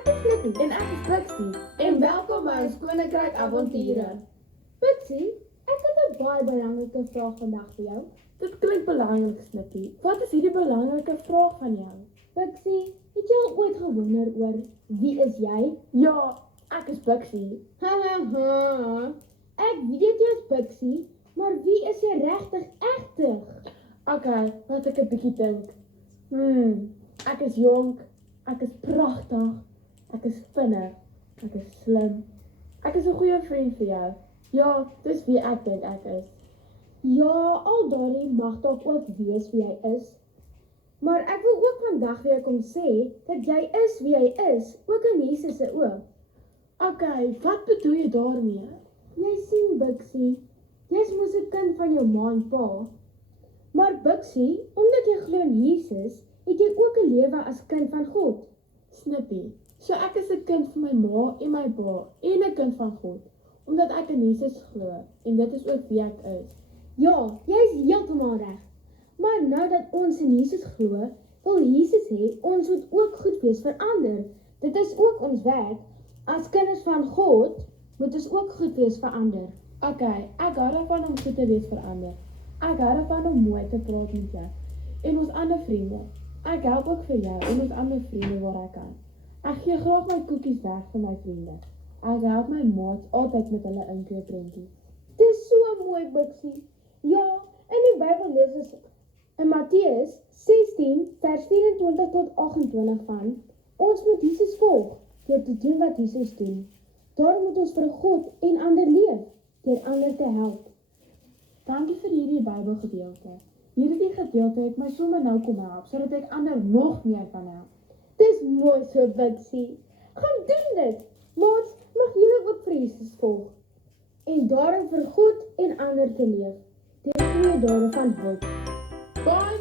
Ek is Nicky. En ek is Pixie. En welkom by ons Koninkryk Avonture. Pixie, ek het 'n baie belangrike vraag vandag vir jou. Dit klink belangrik, Snippie. Wat is hierdie belangrike vraag van jou? Pixie, het jy al ooit gewonder oor wie is jy? Ja, ek is Pixie. Ha. Ek weet jy is Pixie, maar wie is jy regtig egtig? Okay, laat ek 'n bietjie dink. Ek is jonk, ek is pragtig, ek is vinnig, ek is slim. Ek is 'n goeie vriend vir jou. Ja, dis wie ek dink ek is. Ja, al daardie mag dalk ook wees wie jy is. Maar ek wil ook vandag vir jou kom sê dat jy is wie jy is, ook in Jesus se oë. Okay, wat bedoel jy daarmee? Jy sien, Pixie, jy's mos 'n kind van jou ma en pa. Maar Pixie, omdat jy glo in Jesus, het jy ook 'n lewe as kind van God. Snippie, so ek is 'n kind van my ma en my pa en 'n kind van God, omdat ek in Jesus glo en dit is ook wie ek is. Ja, jy is heeltemal reg. Maar nou dat ons in Jesus glo, wil Jesus hê ons moet ook goed wees vir ander. Dit is ook ons werk. As kinders van God moet ons ook goed wees vir ander. Okay, ek hou daarvan om goed te wees vir ander. Ek hou daarvan om mooi te praat met jou en ons ander vriende. Ek help ook vir jou en ons ander vriende waar ek kan. Ek gee graag my koekies weg vir my vriende. Ek help my maats altyd met hulle inkoopprentjies. Dis so mooi, Pixie. Ja, in die Bybel lees ons in Matteus 16 vers 24 tot 28 van: ons moet Jesus volg deur te doen wat Jesus doen. Daarom moet ons vir God en ander leef deur ander te help. Dankie vir hierdie Bybelgedeelte. Hierdie gedeelte het my sommer nou kom help, sodat ek ander nog meer kan help. Dis mooi so, Pixie. Gaan doen dit. Maats, mag julle ook vir Jesus volg. En daarom vir God en ander te leef. Deur goeie dade van hulp. Bye,